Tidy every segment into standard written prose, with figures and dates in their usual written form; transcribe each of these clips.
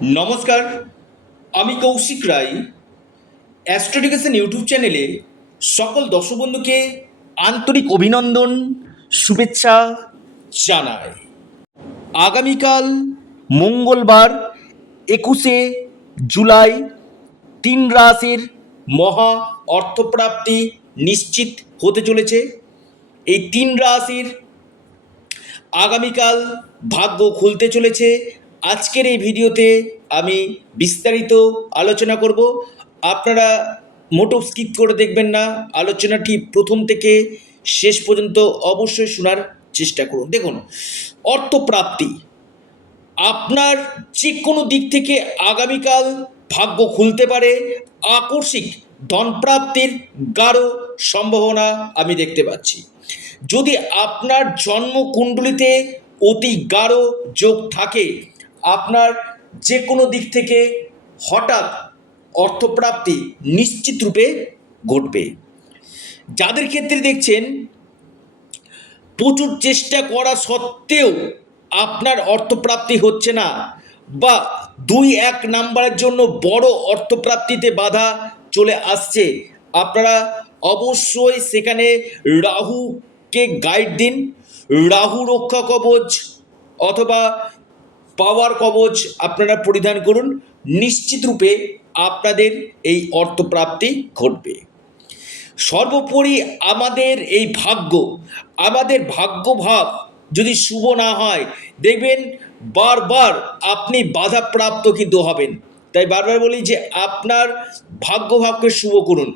নমস্কার, আমি কৌশিক রায়। অ্যাস্ট্রোডিকেশন ইউটিউব চ্যানেলে সকল দর্শক বন্ধুকে আন্তরিক অভিনন্দন, শুভেচ্ছা জানাই। আগামীকাল মঙ্গলবার 21শে জুলাই 3 রাশির মহা অর্থপ্রাপ্তি নিশ্চিত হতে চলেছে। এই 3 রাশির আগামীকাল ভাগ্য খুলতে চলেছে। আজকের এই ভিডিওতে আমি বিস্তারিত আলোচনা করব। আপনারা মোটেও স্কিপ করে দেখবেন না, আলোচনাটি প্রথম থেকে শেষ পর্যন্ত অবশ্যই শোনার চেষ্টা করুন। দেখুন, অর্থপ্রাপ্তি আপনার যে কোনো দিক থেকে আগামীকাল ভাগ্য খুলতে পারে। আকস্মিক ধনপ্রাপ্তির গাঢ় সম্ভাবনা আমি দেখতে পাচ্ছি। যদি আপনার জন্মকুণ্ডলিতে অতি গাঢ় যোগ থাকে, আপনার যে কোনো দিক থেকে হঠাৎ অর্থপ্রাপ্তি নিশ্চিত রূপে ঘটবে। যাদের ক্ষেত্রে দেখছেন প্রচুর চেষ্টা করা সত্ত্বেও আপনার অর্থপ্রাপ্তি হচ্ছে না, বা 2-1 নাম্বারের জন্য বড় অর্থপ্রাপ্তিতে বাধা চলে আসছে, আপনারা অবশ্যই সেখানে রাহুকে গাইড দিন। রাহু রক্ষা কবচ অথবা পাওয়ার কবচ আপনারা পরিধান করুন। নিশ্চিত রূপে আপনাদের এই অর্থপ্রাপ্তি ঘটবে। সর্বোপরি আমাদের এই ভাগ্য, আমাদের ভাগ্যভাব যদি শুভ না হয়, দেখবেন বারবার আপনি বাধাপ্রাপ্ত কিন্তু হবেন। তাই বারবার বলি যে আপনার ভাগ্যভাবকে শুভ করুন।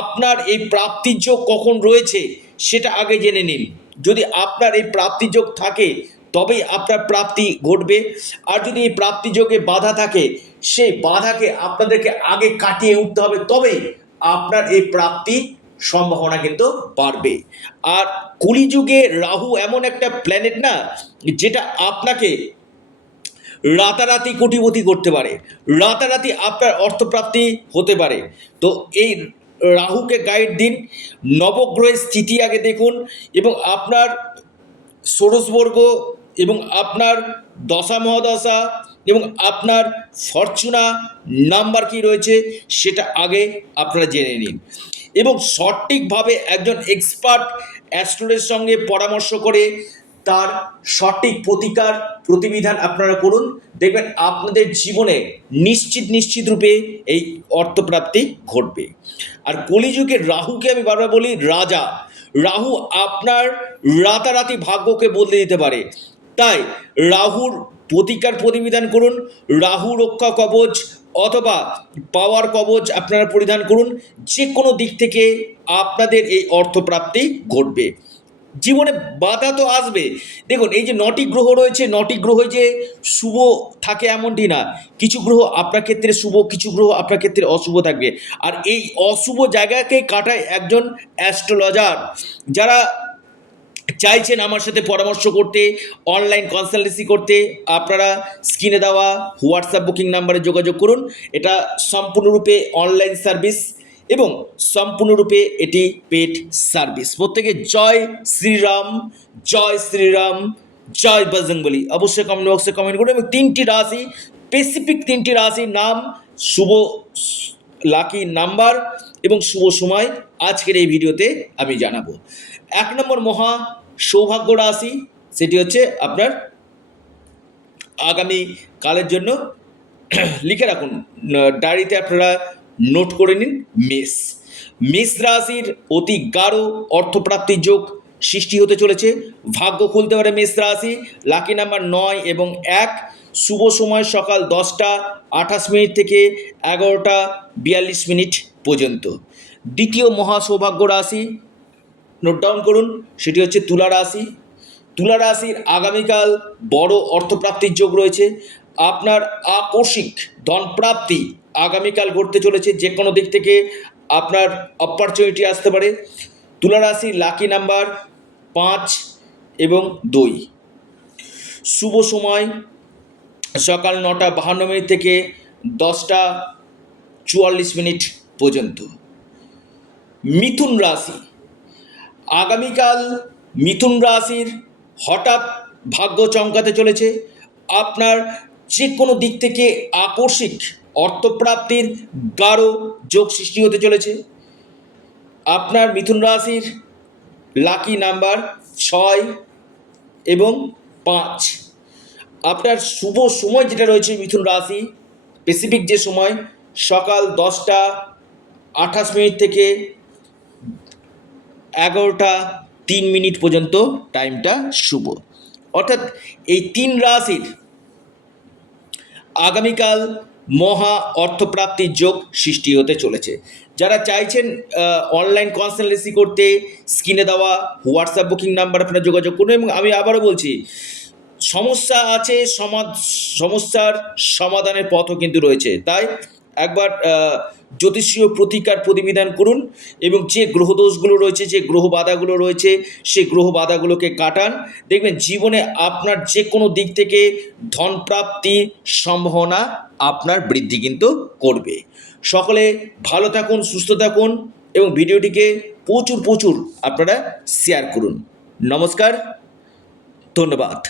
আপনার এই প্রাপ্তির যোগ কখন রয়েছে সেটা আগে জেনে নিন। যদি আপনার এই প্রাপ্তির যোগ থাকে তবেই আপনার প্রাপ্তি ঘটবে। আর যদি এই প্রাপ্তি যোগে বাধা থাকে, সেই বাধাকে আপনাদেরকে আগে কাটিয়ে উঠতে হবে, তবেই আপনার এই প্রাপ্তি সম্ভাবনা কিন্তু বাড়বে। আর কলিযুগে রাহু এমন একটা প্ল্যানেট না, যেটা আপনাকে রাতারাতি কোটিপতি করতে পারে, রাতারাতি আপনার অর্থপ্রাপ্তি হতে পারে। তো এই রাহুকে গাইড দিন, নবগ্রহের স্থিতি আগে দেখুন, এবং আপনার ষোড়শবর্গ এবং আপনার দশা মহাদশা এবং আপনার ফরচুনা নাম্বার কি রয়েছে সেটা আগে আপনারা জেনে নিন, এবং সঠিকভাবে একজন এক্সপার্ট অ্যাস্ট্রোলজির সঙ্গে পরামর্শ করে তার সঠিক প্রতিকার প্রতিবিধান আপনারা করুন। দেখবেন আপনাদের জীবনে নিশ্চিত রূপে এই অর্থপ্রাপ্তি ঘটবে। আর কলিযুগের রাহুকে আমি বারবার বলি রাজা। রাহু আপনার রাতারাতি ভাগ্যকে বদলে দিতে পারে। তাই রাহুর প্রতিকার প্রতিবিধান করুন। রাহু রক্ষা কবচ অথবা পাওয়ার কবচ আপনারা পরিধান করুন। যে কোনো দিক থেকে আপনাদের এই অর্থপ্রাপ্তি ঘটবে। জীবনে বাধা তো আসবে। দেখুন, এই যে 9টি গ্রহ রয়েছে, 9টি গ্রহ যে শুভ থাকে এমনটি না। কিছু গ্রহ আপনার ক্ষেত্রে শুভ, কিছু গ্রহ আপনার ক্ষেত্রে অশুভ থাকবে। আর এই অশুভ জায়গাকে কাটায় একজন অ্যাস্ট্রোলজার। যারা চাইছেন আমার সাথে পরামর্শ করতে, অনলাইন কনসালটেন্সি করতে, আপনারা স্ক্রিনে দেওয়া হোয়াটসঅ্যাপ বুকিং নাম্বারে যোগাযোগ করুন। এটা সম্পূর্ণরূপে অনলাইন সার্ভিস এবং সম্পূর্ণরূপে এটি পেড সার্ভিস। প্রত্যেকে জয় শ্রীরাম, জয় শ্রীরাম, জয় বজরংবলী। অবশ্যই কমেন্ট বক্সে কমেন্ট করুন। এবং 3টি রাশি, স্পেসিফিক 3টি রাশির নাম, শুভ লাকি নাম্বার এবং শুভ সময় আজকের এই ভিডিওতে আমি জানাবো। 1 নম্বর মহা সৌভাগ্য রাশি, সেটি হচ্ছে আপনার আগামী কালের জন্য লিখে রাখুন, ডায়েরিতে আপনারা নোট করে নিন, মেষ। মেষ রাশির অতি গাঢ় অর্থপ্রাপ্তির যোগ সৃষ্টি হতে চলেছে। ভাগ্য খুলতে পারে মেষ রাশি। লাকি নাম্বার 9 এবং 1। শুভ সময় সকাল 10টা 28 মিনিট থেকে 11টা 42 মিনিট পর্যন্ত। দ্বিতীয় মহা সৌভাগ্য রাশি নোট ডাউন করুন, সেটি হচ্ছে তুলা রাশি। তুলা রাশির আগামীকাল বড় অর্থপ্রাপ্তির যোগ রয়েছে। আপনার আকস্মিক ধনপ্রাপ্তি আগামীকাল ঘটতে চলেছে। যে কোনো দিক থেকে আপনার অপরচুনিটি আসতে পারে। তুলা রাশির লাকি নাম্বার 5 এবং 2। শুভ সময় সকাল 9টা 52 মিনিট থেকে 10টা 44 মিনিট পর্যন্ত। মিথুন রাশি আগামীকাল মিথুন রাশির হঠাৎ ভাগ্য চমকাতে চলেছে। আপনার যে কোনো দিক থেকে আকস্মিক অর্থপ্রাপ্তির গাঢ় যোগ সৃষ্টি হতে চলেছে। আপনার মিথুন রাশির লাকি নাম্বার 6 এবং 5। আপনার শুভ সময় যেটা রয়েছে মিথুন রাশি স্পেসিফিক যে সময়, সকাল 10টা 28 থেকে 11টা 3 মিনিট পর্যন্ত টাইমটা শুভ। অর্থাৎ এই 3 রাশির আগামীকাল মহা অর্থপ্রাপ্তির যোগ সৃষ্টি হতে চলেছে। যারা চাইছেন অনলাইন কনসালটেন্সি করতে, স্ক্রিনে দেওয়া হোয়াটসঅ্যাপ বুকিং নাম্বার আপনারা যোগাযোগ করুন। এবং আমি আবারও বলছি, সমস্যা আছে, সমস্যার সমাধানের পথও কিন্তু রয়েছে। তাই একবার জ্যোতিষীয় প্রতিকার প্রতিবিধান করুন এবং যে গ্রহদোষগুলো রয়েছে, যে গ্রহ বাধাগুলো রয়েছে, সেই গ্রহ বাধাগুলোকে কাটান। দেখবেন জীবনে আপনার যে কোনো দিক থেকে ধন প্রাপ্তির সম্ভাবনা আপনার বৃদ্ধি কিন্তু করবে। সকলে ভালো থাকুন, সুস্থ থাকুন এবং ভিডিওটিকে প্রচুর আপনারা শেয়ার করুন। নমস্কার, ধন্যবাদ।